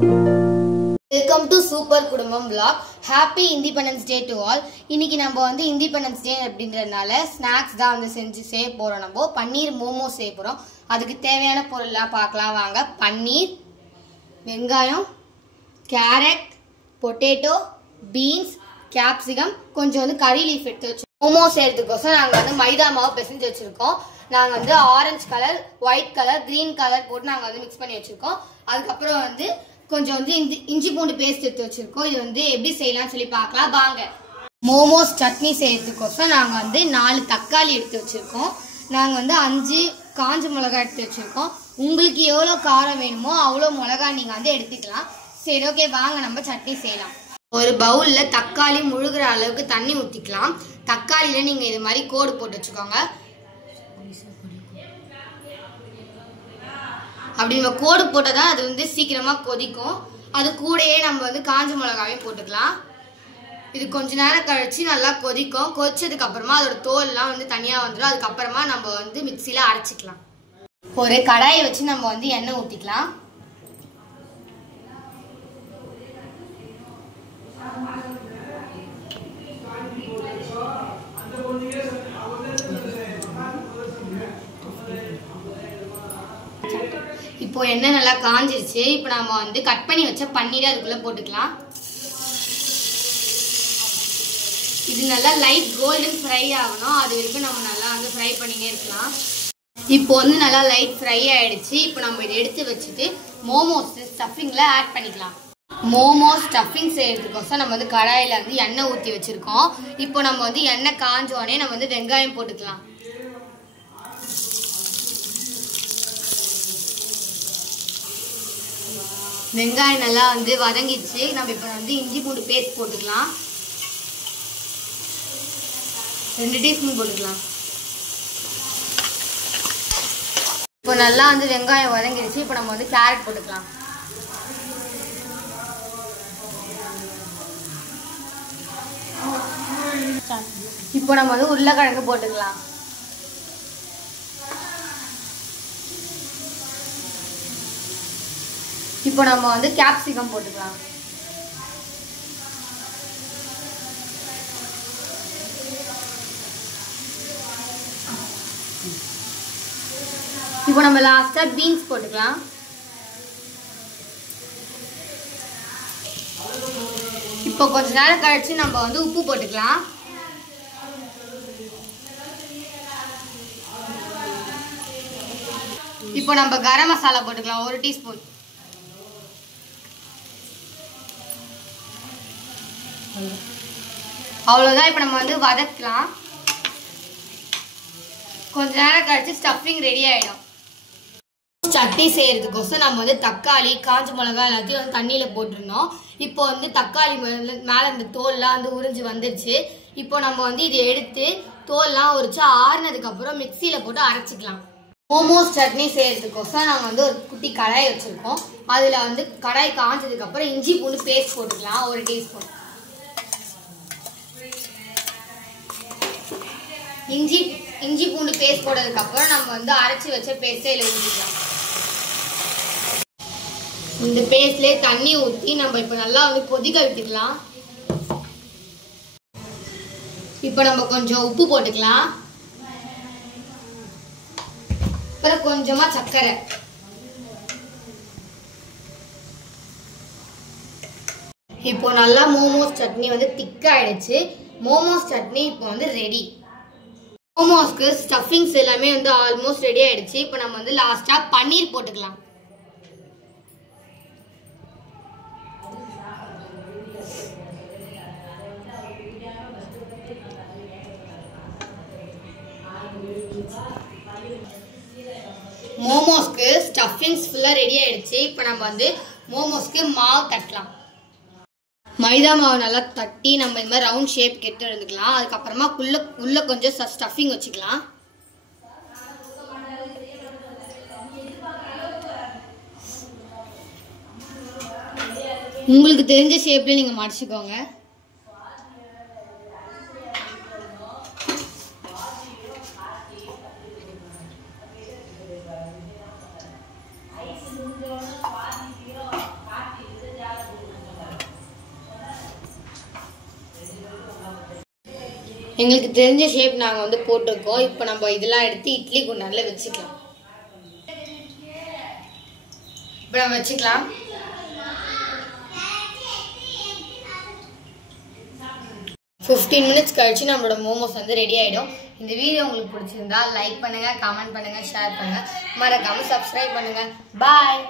Welcome to Super Kudumbam vlog. Happy Independence Day to all. இன்னைக்கு நம்ம வந்து Independence Day அப்படின்றதுனால ஸ்நாக்ஸ் தான் வந்து செஞ்சு செய்ய போறோம். நம்ம பன்னீர் மோமோஸ் செய்ய போறோம். அதுக்கு தேவையான பொருள்லாம் பார்க்கலாம் வாங்க. பன்னீர், வெங்காயம், கேரட், பொட்டேட்டோ, பீன்ஸ், கேப்சிகம், கொஞ்சம் வந்து கறி லீஃப் எடுத்து வச்சிருக்கோம். மோமோஸ் செய்யறதுக்கோசம் நாங்க வந்து மைதா மாவு பிசைஞ்சு வச்சிருக்கோம். நாங்க வந்து orange colour, white colour, green colour போட்டு நாங்க வந்து மிக்ஸ் பண்ணி வச்சிருக்கோம். அதுக்கப்புறம் வந்து கொஞ்சம் வந்து இஞ்சி பூண்டு பேஸ்ட் எடுத்து வச்சிருக்கோம். இது வந்து எப்படி செய்யலாம்னு சொல்லி பார்க்கலாம் வாங்க. மோமோஸ் சட்னி செய்யறதுக்கோசம் நாங்க வந்து 4 தக்காளி எடுத்து வச்சிருக்கோம். நாங்க வந்து 5 காஞ்ச மிளகாய் எடுத்து வச்சிருக்கோம். உங்களுக்கு எவ்வளோ காரம் வேணுமோ அவ்வளோ மிளகாய் நீங்க வந்து எடுத்துக்கலாம். சரி, ஓகே, வாங்க நம்ம சட்னி செய்யலாம். ஒரு பவுல்ல தக்காளி முழுகிற அளவுக்கு தண்ணி ஊற்றிக்கலாம். தக்காளியில நீங்க இது மாதிரி கோடு போட்டு வச்சுக்கோங்க. அப்படி நம்ம கோடு போட்டதான் அது வந்து சீக்கிரமா கொதிக்கும். அது கூடயே நம்ம வந்து காஞ்ச மிளகாவையும் போட்டுக்கலாம். இது கொஞ்ச நேரம் கழிச்சு நல்லா கொதிக்கும். கொதிச்சதுக்கு அப்புறமா அதோட தோல்லாம் வந்து தனியா வந்துடும். அதுக்கப்புறமா நம்ம வந்து மிக்சியில அரைச்சிக்கலாம். ஒரு கடாயை வச்சு நம்ம வந்து எண்ணெய் ஊற்றிக்கலாம். இப்போ எண்ணெய் நல்லா காஞ்சிருச்சு. இப்போ நம்ம வந்து கட் பண்ணி வச்ச பன்னீரை அதுக்குள்ள போட்டுக்கலாம். இது நல்லா லைட் கோல்டன் ஃப்ரை ஆகணும். அது வரைக்கும் நம்ம நல்லா வந்து ஃப்ரை பண்ணினே இருக்கலாம். இப்போ வந்து நல்லா லைட் ஃப்ரை ஆயிடுச்சு. இப்போ நம்ம இதை எடுத்து வச்சுட்டு மோமோஸ் ஸ்டஃபிங்ல ஆட் பண்ணிக்கலாம். மோமோஸ் ஸ்டஃபிங் செய்யறதுக்கோசம் நம்ம வந்து கடாயில வந்து எண்ணெய் ஊற்றி வச்சிருக்கோம். இப்போ நம்ம வந்து எண்ணெய் காஞ்சோடனே நம்ம வந்து வெங்காயம் போட்டுக்கலாம். வெங்காயம் நல்லா வந்து வதங்கிடுச்சு. நம்ம இப்போ வந்து இஞ்சி பூண்டு பேஸ்ட் போட்டுக்கலாம். 2 டீஸ்பூன் போட்டுக்கலாம். இப்போ நல்லா வந்து வெங்காயம் வதங்கிடுச்சு. இப்போ நம்ம வந்து கேரட் போட்டுக்கலாம். இப்போ நம்ம வந்து உருளைக்கிழங்கு போட்டுக்கலாம். இப்போ நம்ம வந்து கேப்சிகம் போட்டுக்கலாம். இப்போ நம்ம லாஸ்டா பீன்ஸ் போட்டுக்கலாம். இப்போ கொஞ்ச நேரம் கழிச்சு நம்ம வந்து உப்பு போட்டுக்கலாம். இப்போ நம்ம கரம் மசாலா போட்டுக்கலாம். 1 டீஸ்பூன். அவ்வளோதான். இப்போ நம்ம வந்து வதக்கலாம். கொஞ்ச நேரம் கழிச்சு ஸ்டஃபிங் ரெடி ஆயிடும். சட்னி செய்யறதுக்கோசம் நம்ம வந்து தக்காளி, காஞ்ச மிளகாய் எல்லாத்தையும் வந்து தண்ணியில போட்டிருந்தோம். இப்போ வந்து தக்காளி மேல இந்த தோல்லாம் வந்து உறிஞ்சு வந்துருச்சு. இப்போ நம்ம வந்து இதை எடுத்து தோல்லாம் உரிச்சு ஆறுனதுக்கு அப்புறம் மிக்சியில போட்டு அரைச்சிக்கலாம். மோமோஸ் சட்னி செய்யறதுக்கோசம் நாங்கள் வந்து ஒரு குட்டி கடாய் வச்சிருக்கோம். அதுல வந்து கடாய் காஞ்சதுக்கு அப்புறம் இஞ்சி பூண்டு பேஸ்ட் போட்டுக்கலாம். 1 டீஸ்பூன். இஞ்சி பூண்டு பேஸ்ட் போட்டதுக்கு அப்புறம் நம்ம வந்து அரைச்சி வச்ச பேஸ்ட்டை இதில் ஊற்றிக்கலாம். இந்த பேஸ்ட்லேயே தண்ணி ஊற்றி நம்ம இப்போ நல்லா வந்து கொதிக்க விட்டுக்கலாம். இப்போ நம்ம கொஞ்சம் உப்பு போட்டுக்கலாம். அப்புறம் கொஞ்சமா சர்க்கரை. இப்போ நல்லா மோமோஸ் சட்னி வந்து திக்காயிடுச்சு. மோமோஸ் சட்னி இப்போ வந்து ரெடி. மோமோஸ்க்கு ஸ்டஃபிங்ஸ் எல்லாமே வந்து ஆல்மோஸ்ட் ரெடி ஆயிடுச்சு. இப்போ நம்ம வந்து லாஸ்டா பன்னீர் போட்டுக்கலாம். மோமோஸ்க்கு ஸ்டஃபிங்ஸ் ஃபுல்லா ரெடி ஆயிடுச்சு. இப்போ நம்ம வந்து மோமோஸ்க்கு மாவு தட்டலாம். மைதா மாவு நல்லா தட்டி நம்ம இந்த மாதிரி ரவுண்ட் ஷேப் கெட்டு எடுத்துக்கலாம். அதுக்கப்புறமா உள்ள கொஞ்சம் ஸ்டஃபிங் வச்சுக்கலாம். உங்களுக்கு தெரிஞ்ச ஷேப்ல நீங்க மடிச்சுக்கோங்க. எங்களுக்கு தெரிஞ்ச ஷேப் நாங்கள் வந்து போட்டிருக்கோம். இப்போ நம்ம இதெல்லாம் எடுத்து இட்லி குண்டானில் வச்சுக்கலாம். இப்போ நம்ம வச்சுக்கலாம். 15 மினிட்ஸ் கழிச்சு நம்மளோட மோமோஸ் வந்து ரெடி ஆகிடும். இந்த வீடியோ உங்களுக்கு பிடிச்சிருந்தா லைக் பண்ணுங்கள், கமெண்ட் பண்ணுங்கள், ஷேர் பண்ணுங்கள், மறக்காமல் சப்ஸ்கிரைப் பண்ணுங்கள். பாய்.